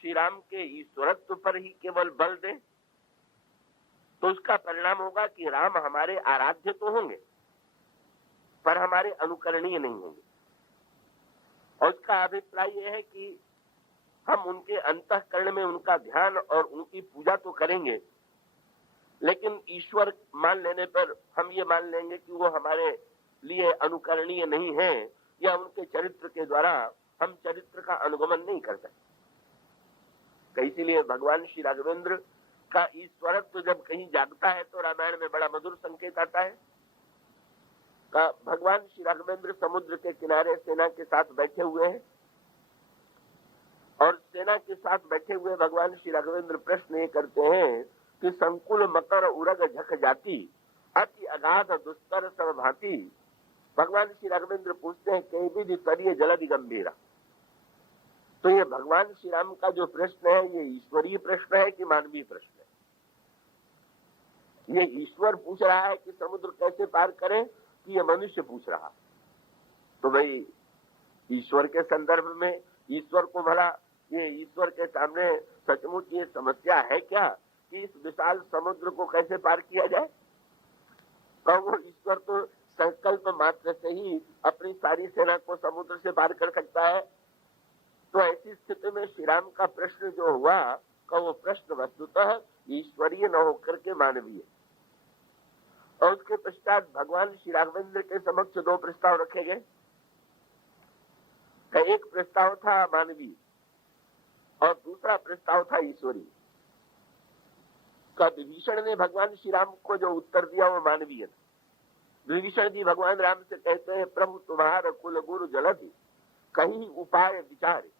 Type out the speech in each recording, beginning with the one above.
श्री राम के ईश्वरत्व पर ही केवल बल दें तो उसका परिणाम होगा कि राम हमारे आराध्य तो होंगे पर हमारे अनुकरणीय नहीं होंगे। और उसका अभिप्राय यह है कि हम उनके अंतःकरण में उनका ध्यान और उनकी पूजा तो करेंगे, लेकिन ईश्वर मान लेने पर हम ये मान लेंगे कि वो हमारे लिए अनुकरणीय नहीं है या उनके चरित्र के द्वारा हम चरित्र का अनुगमन नहीं कर सकते। इसीलिए भगवान श्री राघवेंद्र का ईश्वरत्व जब कहीं जागता है तो रामायण में बड़ा मधुर संकेत आता है। भगवान श्री राघवेंद्र समुद्र के किनारे सेना के साथ बैठे हुए हैं और सेना के साथ बैठे हुए भगवान श्री राघवेंद्र प्रश्न ये करते हैं कि संकुल मकर उरग झक जाती अति अगाध दुस्तर सब भांति। भगवान श्री राघवेंद्र पूछते हैं कहीं भी तरीय जलधि गंभीरा। तो ये भगवान श्री राम का जो प्रश्न है ये ईश्वरीय प्रश्न है कि मानवीय प्रश्न है? ये ईश्वर पूछ रहा है कि समुद्र कैसे पार करें कि ये मनुष्य पूछ रहा? तो भाई ईश्वर के संदर्भ में ईश्वर को भला ये ईश्वर के सामने सचमुच ये समस्या है क्या कि इस विशाल समुद्र को कैसे पार किया जाए? तो वो ईश्वर तो संकल्प मात्र से ही अपनी सारी सेना को समुद्र से पार कर सकता है। तो ऐसी स्थिति में श्री राम का प्रश्न जो हुआ का वो प्रश्न वस्तुतः ईश्वरीय न होकर के मानवीय। और उसके पश्चात भगवान श्री राघवेंद्र के समक्ष दो प्रस्ताव रखे गए। एक प्रस्ताव था मानवीय और दूसरा प्रस्ताव था ईश्वरीय। विभीषण ने भगवान श्री राम को जो उत्तर दिया वो मानवीय था। विभीषण जी भगवान राम से कहते हैं प्रभु तुम्हारा कुल गुरु जलधि कहीं उपाय विचारे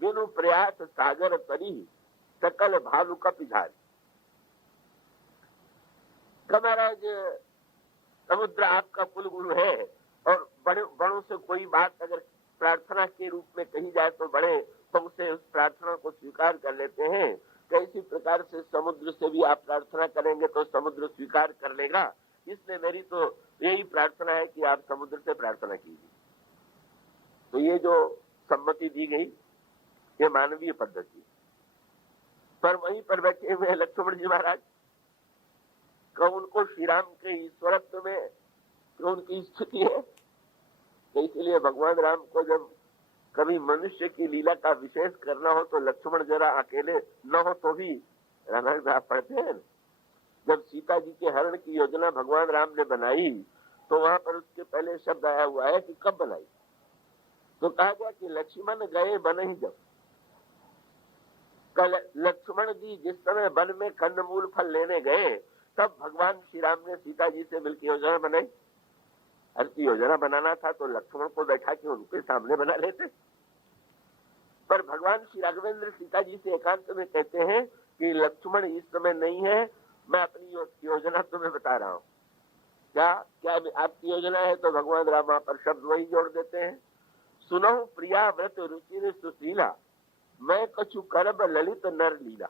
बिनु प्रयास सागर तरी सकल भालु का पिझारे। महाराज समुद्र आपका कुल गुरु है और बड़ों से कोई बात अगर प्रार्थना के रूप में कही जाए तो बड़े तो उसे उस प्रार्थना को स्वीकार कर लेते हैं। कैसी प्रकार से समुद्र से भी आप प्रार्थना करेंगे तो समुद्र स्वीकार कर लेगा। इसलिए मेरी तो यही प्रार्थना है कि आप समुद्र से प्रार्थना कीजिए। तो ये जो सम्मति दी गई ये मानवीय पद्धति। पर वहीं पर बैठे हुए लक्ष्मण जी महाराज का उनको श्री राम के ईश्वरत्व में उनकी स्थिति है। तो इसलिए भगवान राम को जब कभी मनुष्य की लीला का विशेष करना हो तो लक्ष्मण जरा अकेले न हो तो भी रामायण पढ़ते हैं। जब सीता जी के हरण की योजना भगवान राम ने बनाई तो वहां पर उसके पहले शब्द आया हुआ है कि कब बनाई। तो कहा गया कि लक्ष्मण गए बन ही जब। कल लक्ष्मण जी जिस समय वन में कंदमूल फल लेने गए तब भगवान श्री राम ने सीता जी से मिलकर योजना बनाई। हर की योजना बनाना था तो लक्ष्मण को बैठा के उनके सामने बना लेते। पर भगवान श्री राघवेंद्र सीता जी से एकांत में कहते हैं कि लक्ष्मण इस समय नहीं है, मैं अपनी योजना तुम्हें बता रहा हूँ। क्या क्या आपकी योजना है? तो भगवान राम वहां पर शब्द वही जोड़ देते हैं, सुनो प्रिया व्रत रुचिर सुशीला मैं कछु करब ललित नर लीला।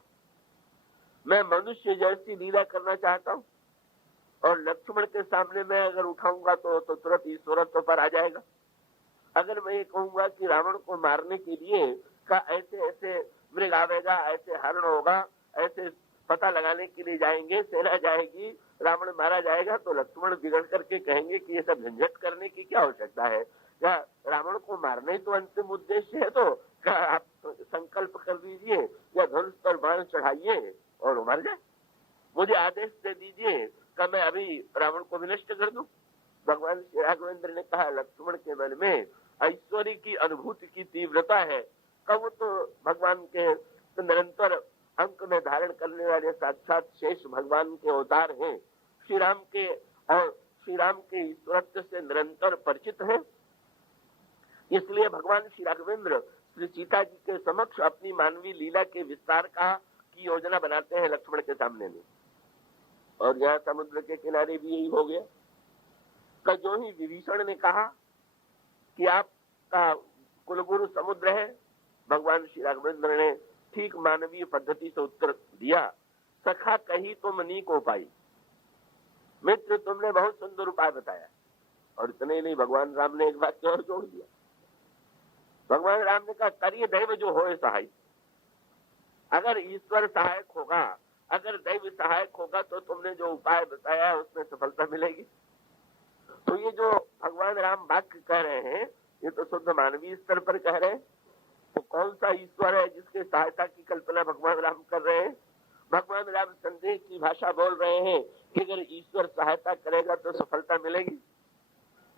मैं मनुष्य जैसी लीला करना चाहता हूँ और लक्ष्मण के सामने मैं अगर उठाऊंगा तो तुरंत ईश्वरत्व पर आ जाएगा। अगर मैं ये कहूंगा कि रावण को मारने के लिए का ऐसे ऐसे मृग आवेगा, ऐसे हरण होगा, ऐसे पता लगाने के लिए जाएंगे, सेना जाएगी, रावण मारा जाएगा, तो लक्ष्मण बिगड़ करके कहेंगे कि ये सब झंझट करने की क्या आवश्यकता है? क्या रावण को मारना ही तो अंतिम उद्देश्य है? तो क्या आप संकल्प कर दीजिए या धनुष पर बाण चढ़ाइए और मर जाए। मुझे आदेश दे दीजिए कि मैं अभी रावण को विनष्ट कर दूं। भगवान श्री राघवेंद्र ने कहा लक्ष्मण के मन में ऐश्वर्य की अनुभूति की तीव्रता है। कब तो भगवान के निरंतर अंक में धारण करने वाले साक्षात शेष भगवान के अवतार हैं। श्री राम के और श्री राम के ईश्वरत्व से निरंतर परिचित हैं। इसलिए भगवान श्री राघवेंद्र श्री सीता जी के समक्ष अपनी मानवीय लीला के विस्तार की योजना बनाते हैं लक्ष्मण के सामने में। और यहाँ समुद्र के किनारे भी यही हो गया कि जो ही विभीषण ने कहा कि आपका कुलगुरु समुद्र है, भगवान श्री राघवेंद्र ने ठीक मानवीय पद्धति से उत्तर दिया, सखा कही तुम नीक उपाय। मित्र तुमने बहुत सुंदर उपाय बताया। और इतने नहीं, भगवान राम ने एक वाक्य और जोड़ दिया। भगवान राम ने कहा करिए दैव जो होए सहाय। अगर ईश्वर सहायक होगा, अगर दैव सहायक होगा तो तुमने जो उपाय बताया है उसमें सफलता मिलेगी। तो ये जो भगवान राम वाक्य कह रहे हैं ये तो शुद्ध मानवीय स्तर पर कह रहे हैं। तो कौन सा ईश्वर है जिसके सहायता की कल्पना भगवान राम कर रहे हैं? भगवान राम संदेह की भाषा बोल रहे हैं कि अगर ईश्वर सहायता करेगा तो सफलता मिलेगी।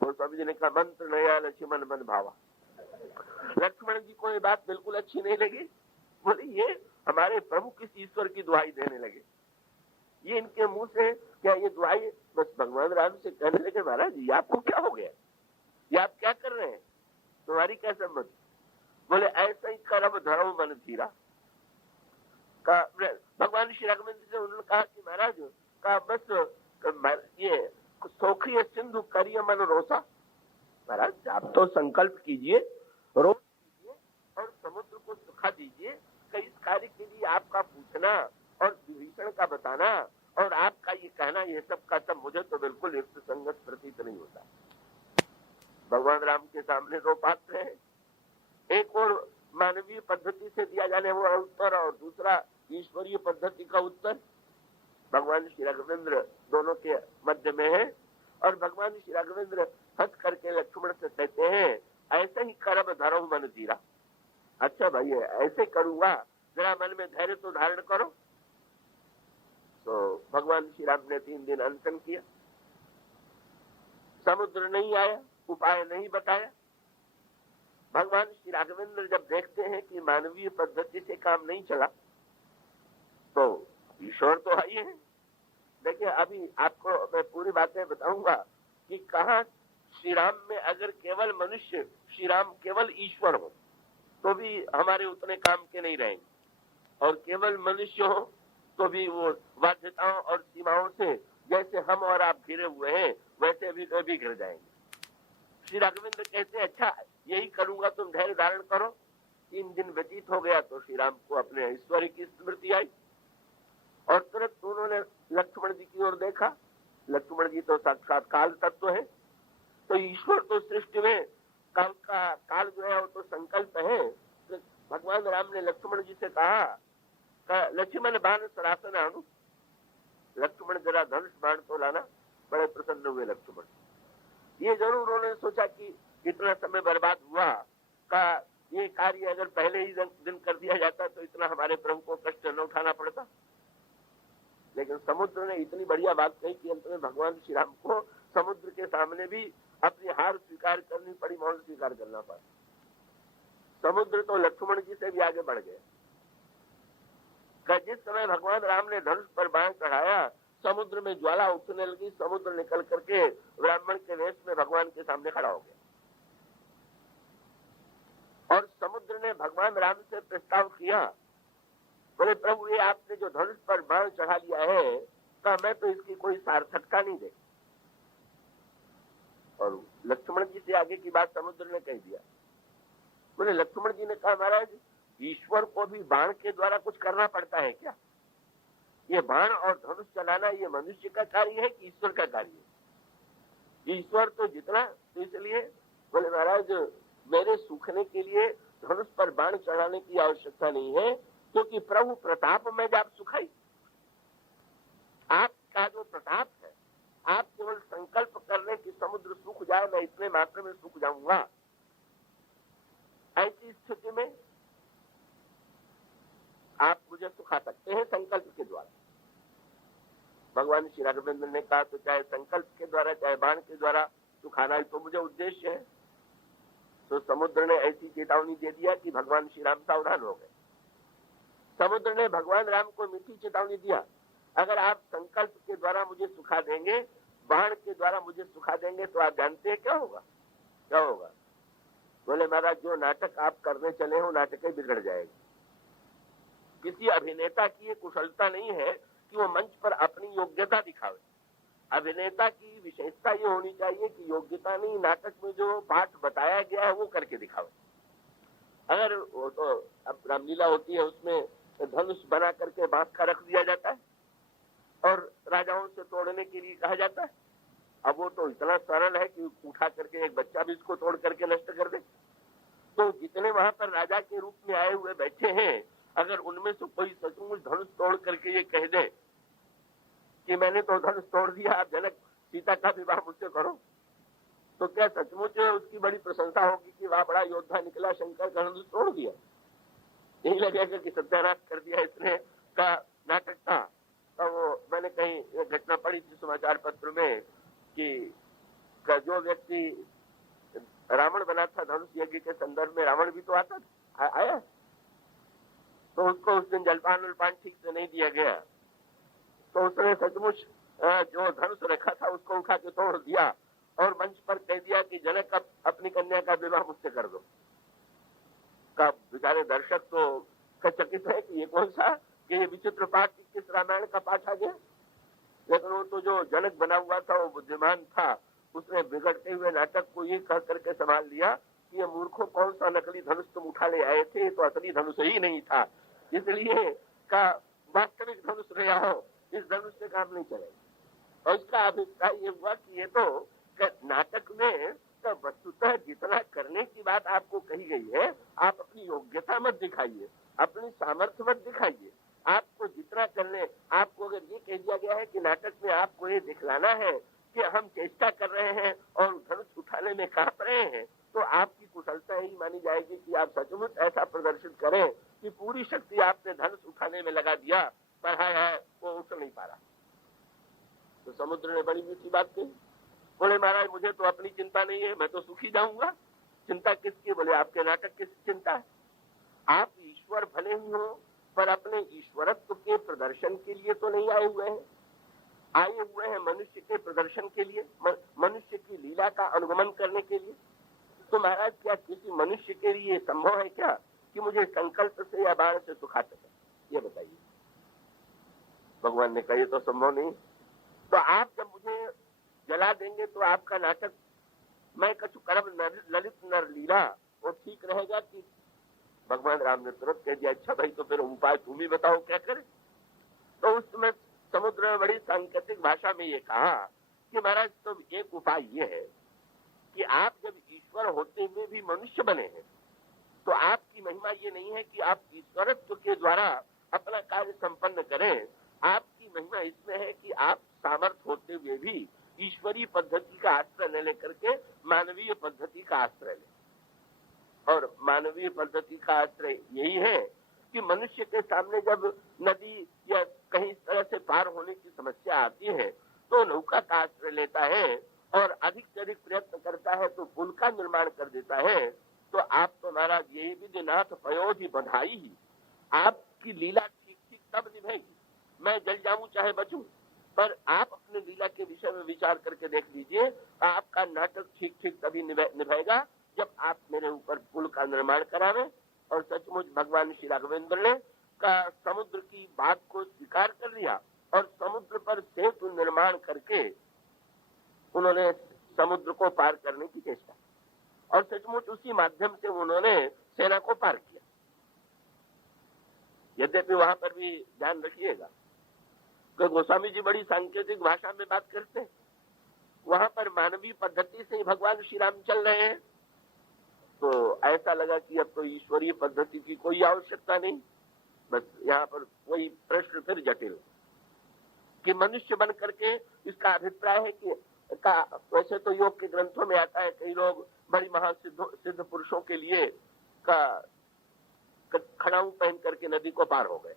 तो स्वामी जी ने कहा मंत्र नया लक्ष्मण मन भावा। लक्ष्मण जी को ये बात बिल्कुल अच्छी नहीं लगी। बोले ये हमारे प्रभु किस ईश्वर की दुहाई देने लगे, ये इनके मुंह से क्या ये दुहाई? बस भगवान राम से कहने लगे महाराज ये आपको क्या हो गया, ये आप क्या कर रहे हैं, तुम्हारी क्या सम्मति? बोले ऐसा ही कर्म धर्म मन धीरा। भगवान श्री राघवेंद्र से उन्होंने कहा कि महाराज का बस ये सोखी सिंधु करिय मन रोसा। महाराज आप तो संकल्प कीजिए, रोज कीजिए और समुद्र को सुखा दीजिए कि इस कार्य के लिए आपका पूछना और विभीषण का बताना और आपका ये कहना ये सब का सब मुझे तो बिल्कुल युक्त संगत प्रतीत नहीं होता। भगवान राम के सामने दो पात्र हैं, एक और मानवीय पद्धति से दिया जाने वाला उत्तर और दूसरा ईश्वरीय पद्धति का उत्तर। भगवान श्री राघवेंद्र दोनों के मध्य में है और भगवान श्री राघवेंद्र हंस करके लक्ष्मण से कहते हैं ऐसे ही कर्म धरो मन धीरा। अच्छा भाई ऐसे करूंगा, जरा मन में धैर्य तो धारण करो। तो भगवान श्री राम ने 3 दिन अनशन किया, समुद्र नहीं आया, उपाय नहीं बताया। भगवान श्री राघवेंद्र जब देखते हैं कि मानवीय पद्धति से काम नहीं चला तो ईश्वर तो आई है। देखिए अभी आपको मैं पूरी बातें बताऊंगा कि कहा श्री राम में अगर केवल मनुष्य, श्री राम केवल ईश्वर हो तो भी हमारे उतने काम के नहीं रहेंगे, और केवल मनुष्य हो तो भी वो बाध्यताओं और सीमाओं से जैसे हम और आप घिरे हुए हैं वैसे भी घिर जाएंगे। श्री राघवेंद्र कहते हैं अच्छा यही करूंगा, तुम धैर्य धारण करो। 3 दिन व्यतीत हो गया तो श्री राम को अपने ऐश्वर्य की स्मृति आई और तुरंत उन्होंने लक्ष्मण जी की ओर देखा। लक्ष्मण जी तो साक्षात काल तत्व है, तो ईश्वर तो सृष्टि में काल का काल जो है वो तो संकल्प है। तो भगवान राम ने लक्ष्मण जी से कहा लक्ष्मण बाण सरासन अनु, लक्ष्मण जरा धनुष बाण तो लाना। बड़े प्रसन्न हुए लक्ष्मण। ये जरूर उन्होंने सोचा कि इतना समय बर्बाद हुआ का ये कार्य अगर पहले ही दिन कर दिया जाता तो इतना हमारे प्रभु को कष्ट न उठाना पड़ता। लेकिन समुद्र ने इतनी बढ़िया बात कही कि अंत में भगवान श्री राम को समुद्र के सामने भी अपनी हार स्वीकार करनी पड़ी, मौन स्वीकार करना पड़ा। समुद्र तो लक्ष्मण जी से भी आगे बढ़ गया। जिस समय भगवान राम ने धनुष पर बाण चढ़ाया समुद्र में ज्वाला उठने लगी, समुद्र निकल करके ब्राह्मण के वेश में भगवान के सामने खड़ा हो गया और समुद्र ने भगवान राम से प्रस्ताव किया, बोले प्रभु ये आपने जो धनुष पर बाण चढ़ा लिया है तो मैं तो इसकी कोई सार्थकता नहीं देखी। और लक्ष्मण जी से आगे की बात समुद्र ने कह दिया। बोले लक्ष्मण जी ने कहा महाराज ईश्वर को भी बाण के द्वारा कुछ करना पड़ता है क्या? ये बाण और धनुष चलाना ये मनुष्य का कार्य है कि ईश्वर का कार्य है? ईश्वर तो जितना, तो इसलिए बोले महाराज मेरे सूखने के लिए धनुष पर बाण चढ़ाने की आवश्यकता नहीं है, क्योंकि प्रभु प्रताप में जब सुखाई, आपका जो प्रताप है, आप केवल संकल्प कर रहे कि समुद्र सूख जाए, मैं इतने मात्रा में सूख जाऊंगा। ऐसी स्थिति में आप मुझे सुखा सकते हैं संकल्प के द्वारा। भगवान श्री राघवेंद्र ने कहा तो चाहे संकल्प के द्वारा चाहे बाण के द्वारा सुखाना ही तो मुझे उद्देश्य है। तो समुद्र ने ऐसी चेतावनी दे दिया कि भगवान श्री राम सावधान हो गए। समुद्र ने भगवान राम को मीठी चेतावनी दिया, अगर आप संकल्प के द्वारा मुझे सुखा देंगे, बाण के द्वारा मुझे सुखा देंगे तो आप जानते हैं क्या होगा? क्या होगा? बोले महाराज जो नाटक आप करने चले हो नाटक ही बिगड़ जाएगा। किसी अभिनेता की ये कुशलता नहीं है कि वो मंच पर अपनी योग्यता दिखावे। अभिनेता की विशेषता ये होनी चाहिए कि योग्यता नहीं, नाटक में जो पाठ बताया गया है वो करके दिखावे। अगर वो तो अब रामलीला होती है उसमें धनुष बना करके बांस का रख दिया जाता है और राजाओं से तोड़ने के लिए कहा जाता है। अब वो तो इतना सरल है कि उठा करके एक बच्चा भी इसको तोड़ करके नष्ट कर दे। तो जितने वहां पर राजा के रूप में आए हुए बैठे हैं अगर उनमें से कोई सचमुच धनुष तोड़ करके ये कह दे कि मैंने तो धनुष तोड़ दिया, आप जनक सीता का विवाह मुझसे करो, तो क्या सचमुच उसकी बड़ी प्रशंसा होगी कि वाह बड़ा योद्धा निकला, शंकर का धनुष तोड़ दिया? यही लगेगा कि सत्यानाश कर दिया इसने का नाटक था। तो वो मैंने कहीं घटना पढ़ी थी समाचार पत्र में कि जो व्यक्ति रावण बना था धनुष यज्ञ के संदर्भ में, रावण भी तो आता आया, तो उसको उस दिन जलपान उलपान ठीक से नहीं दिया गया, तो उसने सचमुच जो धनुष रखा था उसको उठा के तोड़ दिया और मंच पर कह दिया कि जनक अपनी कन्या का विवाह मुझसे कर दो। का बेचारे दर्शक तो चकित है कि ये कौन सा, कि ये विचित्र पाठ किस रामायण का पाठ आ गया। लेकिन वो तो जो जनक बना हुआ था वो बुद्धिमान था, उसने बिगड़ते हुए नाटक को ये कह करके संभाल लिया कि ये मूर्खों कौन सा नकली धनुष तुम उठा ले आए थे, तो असली धनुष ही नहीं था, इसलिए का वास्तविक धनुष ले आओ, इस धनुष से काम नहीं चलेगा। और इसका अभिप्राय ये हुआ कि ये तो नाटक में तो वस्तुतः जितना करने की बात आपको कही गई है, आप अपनी योग्यता मत दिखाइए, अपनी सामर्थ्य मत दिखाइए। आपको जितना करने, आपको अगर ये कह दिया गया है कि नाटक में आपको ये दिखलाना है कि हम चेष्टा कर रहे हैं और धनुष उठाने में कांप रहे हैं, तो आपकी कुशलता ही मानी जाएगी कि आप सचमुच ऐसा प्रदर्शित करें कि पूरी शक्ति आपने धनुष उठाने में लगा दिया, पर है वो उठ नहीं पा रहा। तो समुद्र ने बड़ी मीठी बात कही, बोले महाराज मुझे तो अपनी चिंता नहीं है, मैं तो सुखी जाऊंगा। चिंता किसकी? बोले आपके नाटक की चिंता है। आप ईश्वर भले ही हो, पर अपने ईश्वरत्व के प्रदर्शन के लिए तो नहीं आए हुए हैं, आए हुए हैं मनुष्य के प्रदर्शन के लिए, मनुष्य की लीला का अनुगमन करने के लिए। तो महाराज क्या किसी मनुष्य के लिए संभव है क्या कि मुझे संकल्प से या बाण से सुखा सके? ये बताइए। भगवान ने कहा ये तो संभव नहीं। तो आप जब मुझे जला देंगे तो आपका नाटक मैं कछु करब ललित नर लीला वो ठीक रहेगा कि? भगवान राम ने तुरंत कह दिया अच्छा भाई तो फिर उपाय तुम ही बताओ क्या करें। तो उस समय समुद्र में बड़ी सांकेतिक भाषा में ये कहा कि महाराज तो एक उपाय ये है कि आप जब ईश्वर होते हुए भी मनुष्य बने हैं तो आपकी महिमा ये नहीं है कि आप ईश्वरत्व के द्वारा अपना कार्य संपन्न करें। आपकी महिमा इसमें है कि आप सामर्थ्य होते हुए भी ईश्वरीय पद्धति का आश्रय न लेकर के मानवीय पद्धति का आश्रय ले। और मानवीय पद्धति का आश्रय यही है कि मनुष्य के सामने जब नदी या कहीं इस तरह से पार होने की समस्या आती है तो नौका का आश्रय लेता है और अधिक से अधिक प्रयत्न करता है तो पुल का निर्माण कर देता है। तो आप तो महाराज यही विधिनाथ पयोधि बधाई ही, आपकी लीला ठीक ठीक तब निभेगी, मैं जल जाऊं चाहे बचूं, पर आप अपने लीला के विषय में विचार करके देख लीजिए, आपका नाटक ठीक ठीक तभी निभाएगा जब आप मेरे ऊपर पुल का निर्माण करावें। और सचमुच भगवान श्री राघवेंद्र ने का समुद्र की बात को स्वीकार कर लिया और समुद्र पर सेतु निर्माण करके उन्होंने समुद्र को पार करने की चेष्टा और सचमुच उसी माध्यम से उन्होंने सेना को पार किया। यद्यपि वहां पर भी ध्यान रखिएगा कि गोस्वामी जी बड़ी सांकेतिक भाषा में बात करते हैं, वहां पर मानवीय पद्धति से भगवान श्री राम चल रहे हैं, तो ऐसा लगा कि अब तो ईश्वरीय पद्धति की कोई आवश्यकता नहीं। बस यहाँ पर वही प्रश्न फिर जटिल कि मनुष्य बन करके इसका अभिप्राय है कि वैसे तो योग के ग्रंथों में आता है कई लोग बड़ी महासिद्ध पुरुषों के लिए खड़ाऊ पहन करके नदी को पार हो गए,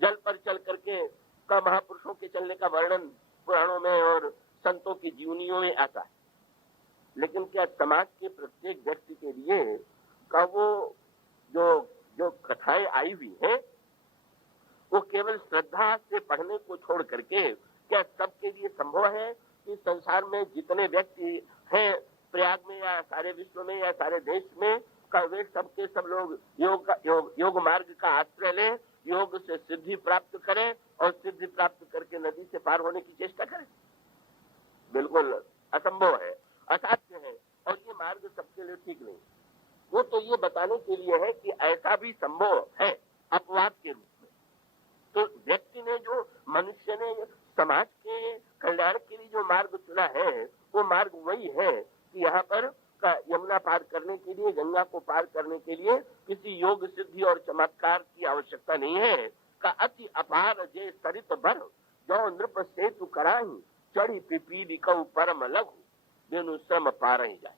जल पर चल करके का महापुरुषों के चलने का वर्णन पुराणों में और संतों की जीवनियों में आता है। लेकिन क्या समाज के प्रत्येक व्यक्ति के लिए का वो जो कथाएं आई हुई हैं वो केवल श्रद्धा से पढ़ने को छोड़ करके क्या सबके लिए संभव है कि संसार में जितने व्यक्ति हैं प्रयाग में या सारे विश्व में या सारे देश में का वे सबके सब लोग योग मार्ग का आश्रय लें, योग से सिद्धि प्राप्त करें और सिद्धि प्राप्त करके नदी से पार होने की चेष्टा करें? बिल्कुल असंभव है, असाध्य है और ये मार्ग सबके लिए ठीक नहीं। वो तो ये बताने के लिए है कि ऐसा भी संभव है अपवाद के रूप में। तो व्यक्ति ने जो मनुष्य ने समाज के कल्याण के लिए जो मार्ग चुना है वो मार्ग वही है कि यहाँ पर यमुना पार करने के लिए, गंगा को पार करने के लिए किसी योग सिद्धि और चमत्कार की आवश्यकता आवश्यकता नहीं है। का अति अपार जे सरित भर जो नृप सेतु कराही चढ़ी पिपीली कऊ परम लघु बिनु श्रम पार ही जाए।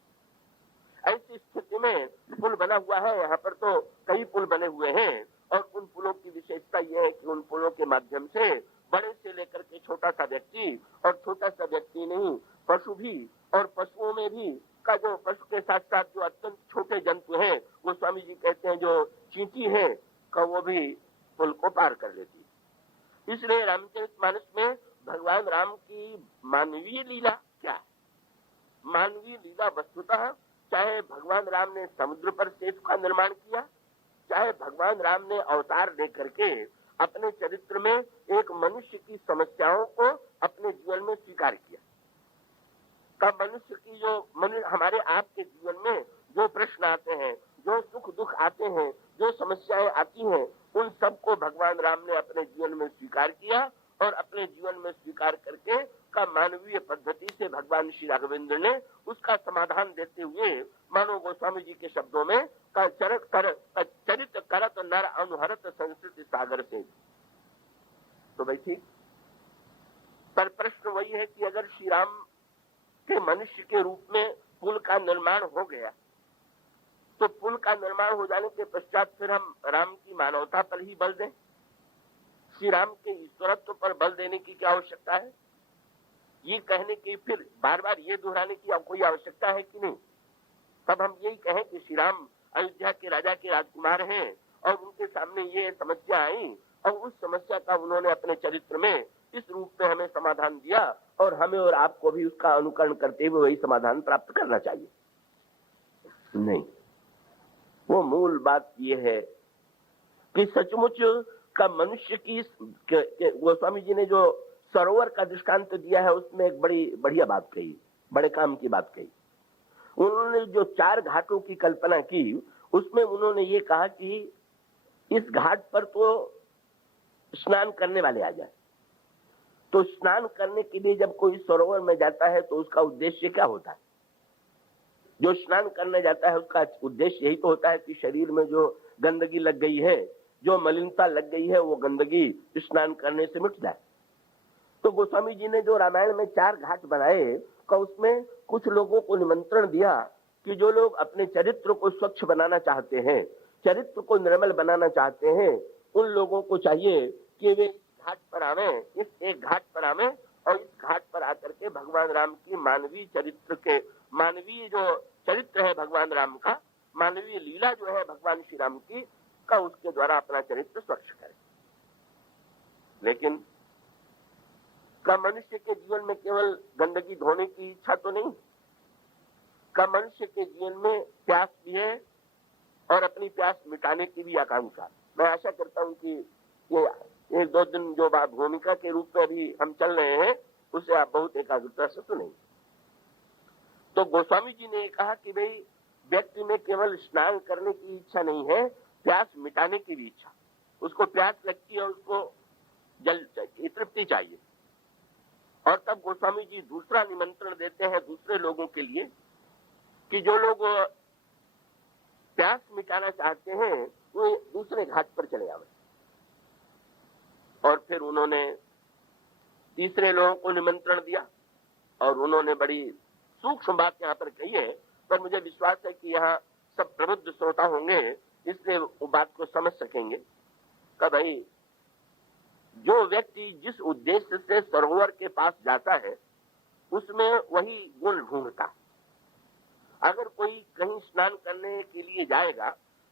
ऐसी स्थिति में पुल बना हुआ है, यहाँ पर तो कई पुल बने हुए हैं और उन पुलों की विशेषता यह है कि उन पुलों के माध्यम से बड़े से लेकर के छोटा सा व्यक्ति, और छोटा सा व्यक्ति नहीं पशु भी, और पशुओं में भी का जो पशु के साथ साथ जो अत्यंत छोटे जंतु हैं, वो स्वामी जी कहते हैं जो चींटी है का वो भी पुल को पार कर लेती है। इसलिए रामचरितमानस में भगवान राम की मानवीय लीला क्या है? मानवीय लीला वस्तुतः चाहे भगवान राम ने समुद्र पर सेतु का निर्माण किया, चाहे भगवान राम ने अवतार लेकर के अपने चरित्र में एक मनुष्य की समस्याओं को अपने जीवन में स्वीकार किया, तब मनुष्य की जो हमारे आपके जीवन में जो प्रश्न आते हैं, जो सुख दुख आते हैं, जो समस्याएं आती हैं, उन सबको भगवान राम ने अपने जीवन में स्वीकार किया और अपने जीवन में स्वीकार करके का मानवीय पद्धति से भगवान श्री राघवेंद्र ने उसका समाधान देते हुए मानो गोस्वामी जी के शब्दों में का चरित करत नर अनुहरत संस्कृति सागर से। तो भाई ठीक, पर प्रश्न वही है कि अगर श्री राम के मनुष्य के रूप में पुल का निर्माण हो गया, तो पुल का निर्माण हो जाने के पश्चात फिर हम राम की मानवता पर ही बल दें? श्री राम के ईश्वरत्व पर बल देने की क्या आवश्यकता है? ये कहने की फिर बार बार ये दोहराने की कोई आवश्यकता है कि नहीं? तब हम यही कहें कि श्री राम अयोध्या के राजा के राजकुमार हैं और उनके सामने ये समस्या आई और उस समस्या का उन्होंने अपने चरित्र में इस रूप में हमें समाधान दिया और हमें और आपको भी उसका अनुकरण करते हुए वही समाधान प्राप्त करना चाहिए। नहीं, वो मूल बात ये है कि सचमुच का मनुष्य की गोस्वामी जी ने जो सरोवर का दृष्टांत दिया है उसमें एक बड़ी बढ़िया बात कही, बड़े काम की बात कही। उन्होंने जो 4 घाटों की कल्पना की उसमें उन्होंने ये कहा कि इस घाट पर तो स्नान करने वाले आ जाए, तो स्नान करने के लिए जब कोई सरोवर में जाता है तो उसका उद्देश्य क्या होता है? जो स्नान करने जाता है उसका उद्देश्य यही तो होता है कि शरीर में जो गंदगी लग गई है, जो मलिनता लग गई है, वो गंदगी स्नान करने से मिट जाए। तो गोस्वामी जी ने जो रामायण में 4 घाट बनाए का उसमें कुछ लोगों को निमंत्रण दिया कि जो लोग अपने चरित्र को स्वच्छ बनाना चाहते हैं, चरित्र को निर्मल बनाना चाहते हैं, उन लोगों को चाहिए कि वे घाट पर आवे, इस एक घाट पर आवे और इस घाट पर आकर के भगवान राम की मानवीय चरित्र के, मानवीय जो चरित्र है भगवान राम का, मानवीय लीला जो है भगवान श्री राम की का, उसके द्वारा अपना चरित्र स्वच्छ करें। लेकिन का मनुष्य के जीवन में केवल गंदगी धोने की इच्छा तो नहीं, का मनुष्य के जीवन में प्यास भी है और अपनी प्यास मिटाने की भी आकांक्षा। मैं आशा करता हूं कि ये 1-2 दिन जो भूमिका के रूप में अभी हम चल रहे हैं उसे आप बहुत एकाग्रता से सुनेंगे। तो गोस्वामी जी ने कहा कि भाई व्यक्ति में केवल स्नान करने की इच्छा नहीं है, प्यास मिटाने की भी इच्छा। उसको प्यास लगती है, उसको जल चाहिए, तृप्ति चाहिए। और तब गोस्वामी जी दूसरा निमंत्रण देते हैं दूसरे लोगों के लिए कि जो लोग प्यास मिटाना चाहते हैं वो दूसरे घाट पर चले आवे। और फिर उन्होंने तीसरे लोगों को निमंत्रण दिया और उन्होंने बड़ी सूक्ष्म बात यहाँ पर कही है, पर मुझे विश्वास है कि यहाँ सब प्रबुद्ध श्रोता होंगे, इसलिए वो बात को समझ सकेंगे कि भाई जो व्यक्ति जिस उद्देश्य से सरोवर के पास जाता है उसमें वही गुण ढूंढता। अगर कोई कहीं स्नान करने के लिए जाएगा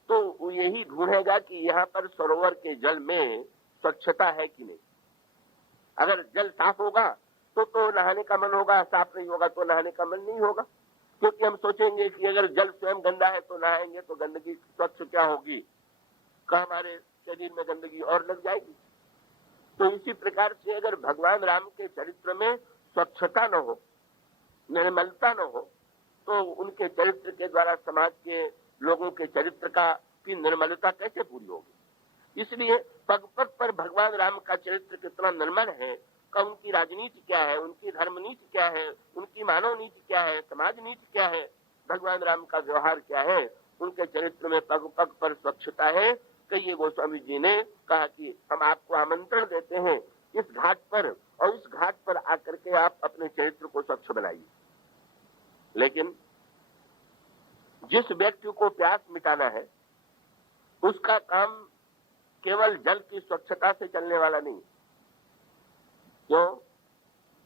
तो वो यही ढूंढेगा कि यहाँ पर सरोवर के जल में स्वच्छता है कि नहीं। अगर जल साफ होगा तो नहाने का मन होगा, साफ नहीं होगा तो नहाने का मन नहीं होगा, क्योंकि हम सोचेंगे कि अगर जल स्वयं गंदा है तो नहाएंगे तो गंदगी स्वच्छ क्या होगी, का हमारे शरीर में गंदगी और लग जाएगी। तो इसी प्रकार से अगर भगवान राम के चरित्र में स्वच्छता न हो, निर्मलता न हो, तो उनके चरित्र के द्वारा समाज के लोगों के चरित्र की निर्मलता कैसे पूरी होगी। इसलिए पग पग पर भगवान राम का चरित्र कितना निर्मल है, का उनकी राजनीति क्या है, उनकी धर्म नीति क्या है, उनकी मानव नीति क्या है, समाज नीति क्या है, भगवान राम का व्यवहार क्या है, उनके चरित्र में पग पग पर स्वच्छता है। कहिए गोस्वामी जी ने कहा कि हम आपको आमंत्रण देते हैं इस घाट पर, और इस घाट पर आकर के आप अपने चरित्र को स्वच्छ बनाइए। लेकिन जिस व्यक्ति को प्यास मिटाना है उसका काम केवल जल की स्वच्छता से चलने वाला नहीं। क्यों?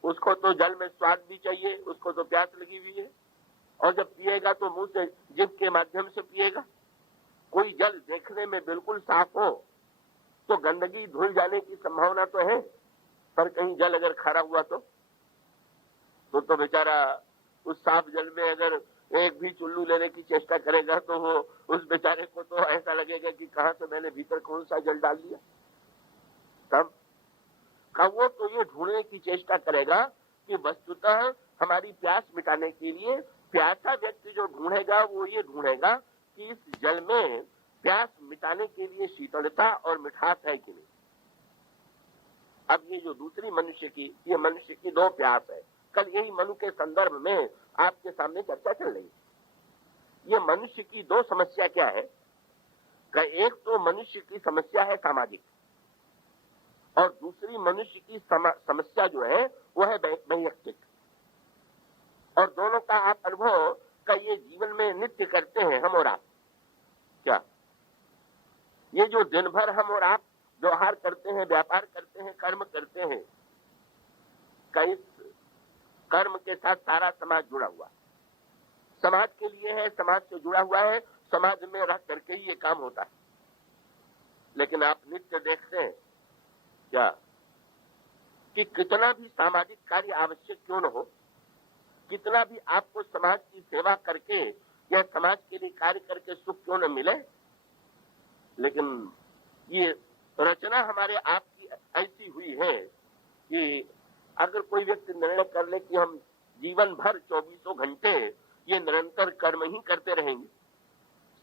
उसको तो जल में स्वाद भी चाहिए, उसको तो प्यास लगी हुई है, और जब पिएगा तो मुंह से जिभ के माध्यम से पिएगा। कोई जल देखने में बिल्कुल साफ हो तो गंदगी धुल जाने की संभावना तो है, पर कहीं जल अगर खारा हुआ तो बेचारा उस साफ जल में अगर एक भी चुल्लू लेने की चेष्टा करेगा तो वो उस बेचारे को तो ऐसा लगेगा कि कहां से मैंने भीतर कौन सा जल डाल दिया। तब वो तो ये ढूंढने की चेष्टा करेगा कि वस्तुतः हमारी प्यास मिटाने के लिए प्यासा व्यक्ति जो ढूंढेगा वो ये ढूंढेगा कि इस जल में प्यास मिटाने के लिए शीतलता और मिठास है कि नहीं। अब ये जो दूसरी मनुष्य की, ये मनुष्य की दो प्यास है। कल यही मनु के संदर्भ में आपके सामने चर्चा चल रही। ये मनुष्य की दो समस्या क्या है? एक तो मनुष्य की समस्या है सामाजिक, और दूसरी मनुष्य की समस्या जो है वो है वैयक्तिक। और दोनों का आप अनुभव का ये जीवन में नित्य करते हैं हम और आप। क्या ये जो दिन भर हम और आप व्यवहार करते हैं, व्यापार करते हैं, कर्म करते हैं, कई कर्म के साथ सारा समाज जुड़ा हुआ, समाज के लिए है, समाज से जुड़ा हुआ है, समाज में रह करके ही ये काम होता है। लेकिन आप नित्य देखते हैं क्या कि कितना भी सामाजिक कार्य आवश्यक क्यों न हो, कितना भी आपको समाज की सेवा करके या समाज के लिए कार्य करके सुख क्यों न मिले, लेकिन ये रचना हमारे आप की ऐसी हुई है कि अगर कोई व्यक्ति निर्णय कर ले कि हम जीवन भर 24 घंटे ये निरंतर कर्म ही करते रहेंगे,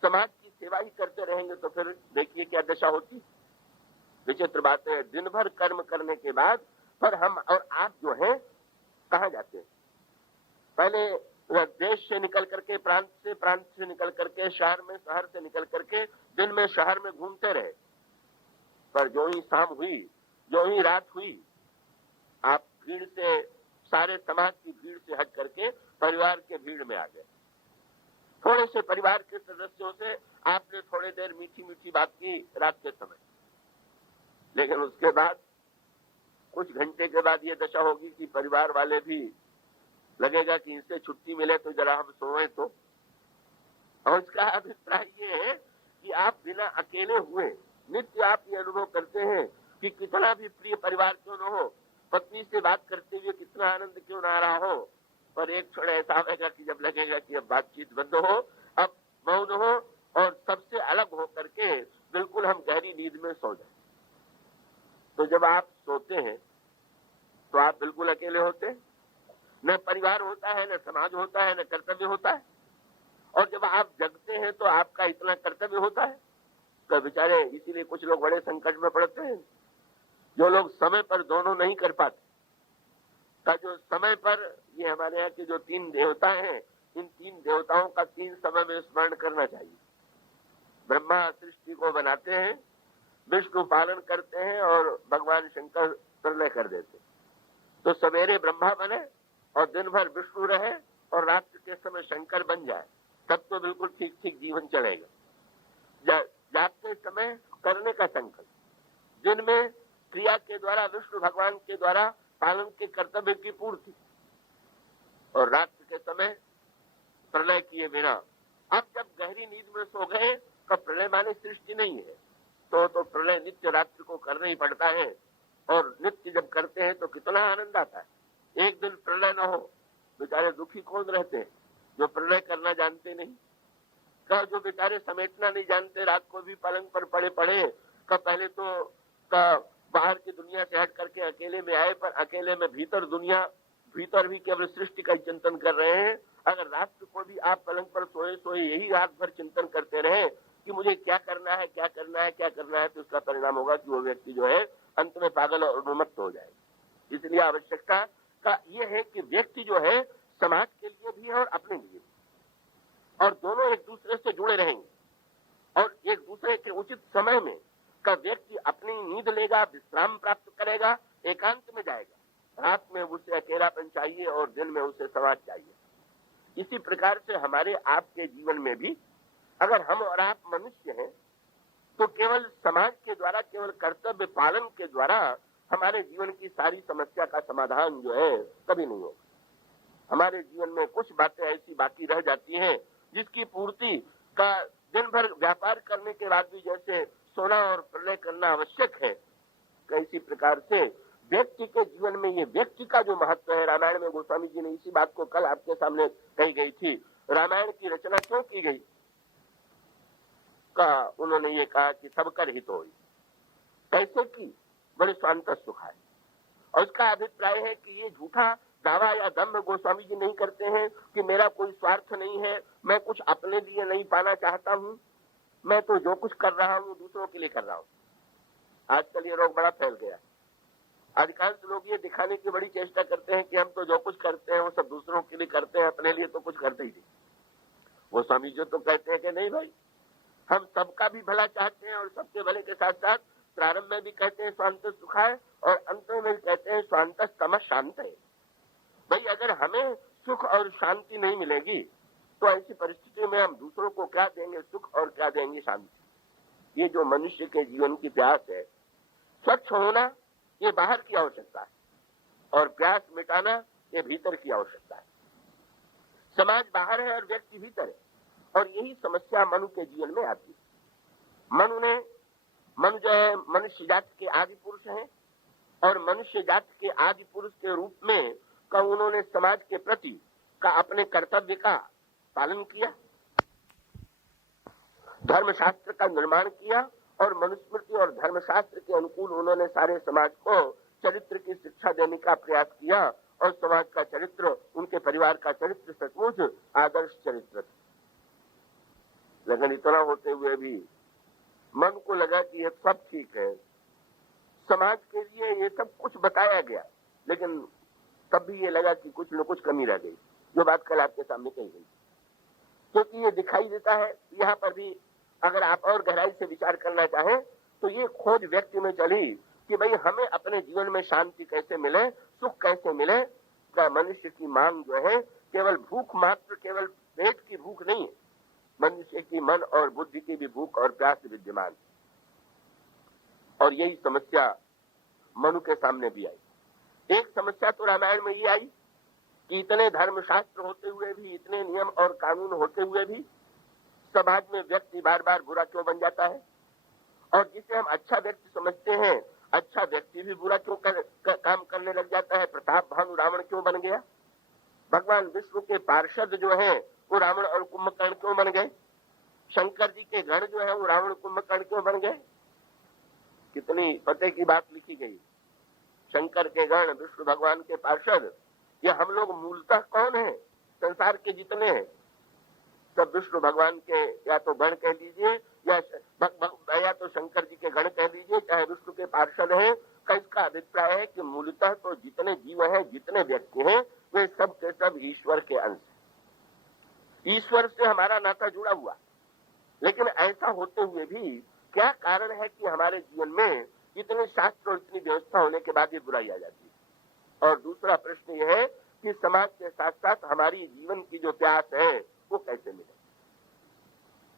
समाज की सेवा ही करते रहेंगे, तो फिर देखिए क्या दशा होती। विचित्र बात है, दिन भर कर्म करने के बाद पर हम और आप जो हैं कहाँ जाते हैं? पहले देश से निकल करके, प्रांत से निकल करके, शहर से निकल करके दिन में शहर में घूमते रहे, पर जो ही शाम हुई, जो ही रात हुई, आप भीड़ से, सारे समाज की भीड़ से हट करके परिवार के भीड़ में आ गए। थोड़े से परिवार के सदस्यों से आपने थोड़ी देर मीठी मीठी बात की रात के समय, लेकिन उसके बाद कुछ घंटे के बाद ये दशा होगी कि परिवार वाले भी लगेगा कि इनसे छुट्टी मिले तो जरा हम सोएं तो। और इसका अभिप्राय ये है कि आप बिना अकेले हुए नित्य आप ये अनुभव करते हैं कि कितना भी प्रिय परिवार क्यों न हो, पत्नी से बात करते हुए कितना आनंद क्यों ना आ रहा हो, पर एक क्षण ऐसा आएगा कि जब लगेगा कि अब बातचीत बंद हो, अब मौन हो, और सबसे अलग हो करके बिल्कुल हम गहरी नींद में सो जाए। तो जब आप सोते हैं तो आप बिल्कुल अकेले होते हैं, न परिवार होता है, न समाज होता है, न कर्तव्य होता है। और जब आप जगते हैं तो आपका इतना कर्तव्य होता है, तो बेचारे इसीलिए कुछ लोग बड़े संकट में पड़ते हैं, जो लोग समय पर दोनों नहीं कर पाते। का जो समय पर, ये हमारे यहाँ के जो 3 देवता हैं, इन 3 देवताओं का 3 समय में स्मरण करना चाहिए। ब्रह्मा सृष्टि को बनाते हैं, विष्णु पालन करते हैं, और भगवान शंकर प्रलय कर देते। तो सवेरे ब्रह्मा बने और दिन भर विष्णु रहे और रात्रि के समय शंकर बन जाए, तब तो बिल्कुल ठीक ठीक जीवन चलेगा। जागते समय करने का संकल्प, दिन में क्रिया के द्वारा विष्णु भगवान के द्वारा पालन के कर्तव्य की पूर्ति, और रात्रि के समय प्रलय किए बिना। अब जब गहरी नींद में सो गए तो प्रलय माने सृष्टि नहीं है, तो प्रलय नित्य रात्रि को करना ही पड़ता है, और नित्य जब करते हैं तो कितना आनंद आता है। एक दिन प्रलय न हो, बेचारे दुखी कौन रहते हैं? जो प्रलय करना जानते नहीं, का जो बेचारे समेटना नहीं जानते, रात को भी पलंग पर पड़े पड़े, का पहले तो का बाहर की दुनिया से हट करके अकेले में आए, पर अकेले में भीतर भी केवल सृष्टि का चिंतन कर रहे हैं। अगर रात्र को भी आप पलंग पर सोए यही रात भर चिंतन करते रहे कि मुझे क्या करना है, क्या करना है, क्या करना है, तो उसका परिणाम होगा कि वो व्यक्ति जो है अंत में पागल और उन्मत्त हो जाएगा। इसलिए आवश्यकता का ये है कि व्यक्ति जो है समाज के लिए भी है और अपने लिए, और दोनों एक दूसरे से जुड़े रहेंगे। और एक दूसरे के उचित समय में का व्यक्ति अपनी नींद लेगा, विश्राम प्राप्त करेगा, एकांत में जाएगा। रात में उसे अकेलापन चाहिए और दिन में उसे समाज चाहिए। इसी प्रकार से हमारे आपके जीवन में भी अगर हम और आप मनुष्य हैं तो केवल समाज के द्वारा, केवल कर्तव्य पालन के द्वारा हमारे जीवन की सारी समस्या का समाधान जो है कभी नहीं होगा। हमारे जीवन में कुछ बातें ऐसी बाकी रह जाती हैं जिसकी पूर्ति का दिन भर व्यापार करने के बाद भी जैसे सोना और प्रलय करना आवश्यक है, इसी प्रकार से व्यक्ति के जीवन में ये व्यक्ति का जो महत्व है, रामायण में गोस्वामी जी ने इसी बात को कल आपके सामने कही गई थी। रामायण की रचना क्यों की गई? उन्होंने ये कहा कि सबकर हित होई। कैसे की? बड़े स्वांत सुखाए। और उसका अभिप्राय है कि ये झूठा दावा या दम्भ गोस्वामी जी नहीं करते हैं कि मेरा कोई स्वार्थ नहीं है, मैं कुछ अपने लिए नहीं पाना चाहता हूं, मैं तो जो कुछ कर रहा हूं दूसरों के लिए कर रहा हूं। आजकल ये रोग बड़ा फैल गया। अधिकांश लोग ये दिखाने की बड़ी चेष्टा करते हैं कि हम तो जो कुछ करते हैं वो सब दूसरों के लिए करते हैं, अपने लिए तो कुछ करते ही नहीं। वो स्वामी जी तो कहते हैं कि नहीं भाई, हम सबका भी भला चाहते हैं और सबके भले के साथ साथ प्रारंभ में भी कहते हैं स्वांत सुखाए और अंत में भी कहते हैं स्वांत तमः शांत है। भाई अगर हमें सुख और शांति नहीं मिलेगी तो ऐसी परिस्थिति में हम दूसरों को क्या देंगे सुख और क्या देंगे शांति। ये जो मनुष्य के जीवन की प्यास है, स्वच्छ होना ये बाहर की आवश्यकता है और प्यास मिटाना ये भीतर की आवश्यकता है। समाज बाहर है और व्यक्ति भीतर है और यही समस्या मनु के जीवन में आती है। मनु जो है मनुष्य जाति के आदि पुरुष हैं और मनुष्य जाति के आदि पुरुष के रूप में का उन्होंने समाज के प्रति का अपने कर्तव्य का पालन किया, धर्मशास्त्र का निर्माण किया और मनुस्मृति और धर्मशास्त्र के अनुकूल उन्होंने सारे समाज को चरित्र की शिक्षा देने का प्रयास किया और समाज का चरित्र, उनके परिवार का चरित्र सचमुच आदर्श चरित्र था। लेकिन इतना होते हुए भी मन को लगा कि ये सब ठीक है, समाज के लिए ये सब कुछ बताया गया, लेकिन तब भी ये लगा कि कुछ न कुछ कमी रह गई, जो बात कल आपके सामने कही गई। क्योंकि ये दिखाई देता है यहाँ पर भी, अगर आप और गहराई से विचार करना चाहें तो ये खोज व्यक्ति में चली कि भाई हमें अपने जीवन में शांति कैसे मिले, सुख कैसे मिले। का मनुष्य की मांग जो है केवल भूख मात्र, केवल पेट की भूख नहीं है, मनुष्य की मन और बुद्धि की भी भूख और प्यास विद्यमान। और यही समस्या मनु के सामने भी आई। एक समस्या तो रामायण में ये आई कि इतने धर्मशास्त्र होते हुए भी, इतने नियम और कानून होते हुए भी समाज में व्यक्ति बार बार बुरा क्यों बन जाता है, और जिसे हम अच्छा व्यक्ति समझते हैं अच्छा व्यक्ति भी बुरा क्यों काम करने लग जाता है। प्रताप भानु रावण क्यों बन गया? भगवान विष्णु के पार्षद जो है वो रावण और कुंभकर्ण क्यों बन गए? शंकर जी के गण जो है वो रावण कुंभकर्ण क्यों बन गए? कितनी पते की बात लिखी गई। शंकर के गण, विष्णु भगवान के पार्षद, ये हम लोग मूलतः कौन है? संसार के जितने हैं सब विष्णु भगवान के या तो गण कह लीजिए या तो शंकर जी के गण कह लीजिए, चाहे विष्णु के पार्षद हैं। का इसका अभिप्राय है कि मूलतः तो जितने जीव हैं, जितने व्यक्ति हैं, वे सब के सब ईश्वर के अंश। ईश्वर से हमारा नाता जुड़ा हुआ, लेकिन ऐसा होते हुए भी क्या कारण है कि हमारे जीवन में इतने शास्त्र और इतनी व्यवस्था होने के बाद ये बुराई आ जाती है? और दूसरा प्रश्न यह है कि समाज के साथ साथ हमारी जीवन की जो प्यास है वो कैसे मिले?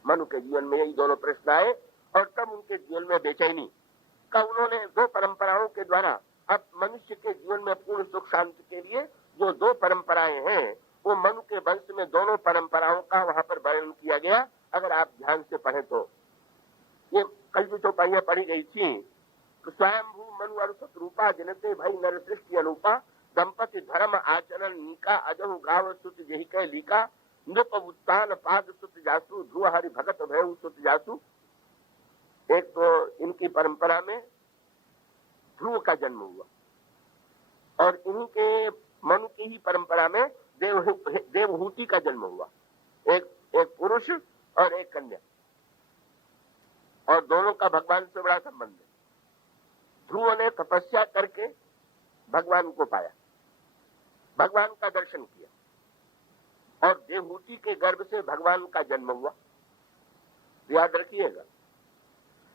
मनु के जीवन में यही दोनों प्रश्न आए और तब उनके जीवन में बेचैनी का उन्होंने दो परंपराओं के द्वारा अब मनुष्य के जीवन में पूर्ण सुख शांति के लिए जो दो परंपराएं हैं वो मनु के वंश में दोनों परंपराओं का वहां पर वर्णन किया गया। अगर आप ध्यान से पढ़े तो ये कल जो चौपाइयां पढ़ी गई थी, स्वयंभू मनु और शत्रुपा जनते भई नर सृष्टि अनुपा दंपति धर्म आचरण नीका अजहु गाव सुत जही कह लीका नृप उत्तान पाद सुत जासु ध्रुव हरि भगत भय सुत जासु। एक तो इनकी परंपरा में ध्रुव का जन्म हुआ और इन्हीं के मनु की ही परंपरा में देवहूति का जन्म हुआ। एक पुरुष और एक कन्या, और दोनों का भगवान से बड़ा संबंध है। ध्रुव ने तपस्या करके भगवान को पाया, भगवान का दर्शन किया और देवहूति के गर्भ से भगवान का जन्म हुआ। याद रखिएगा।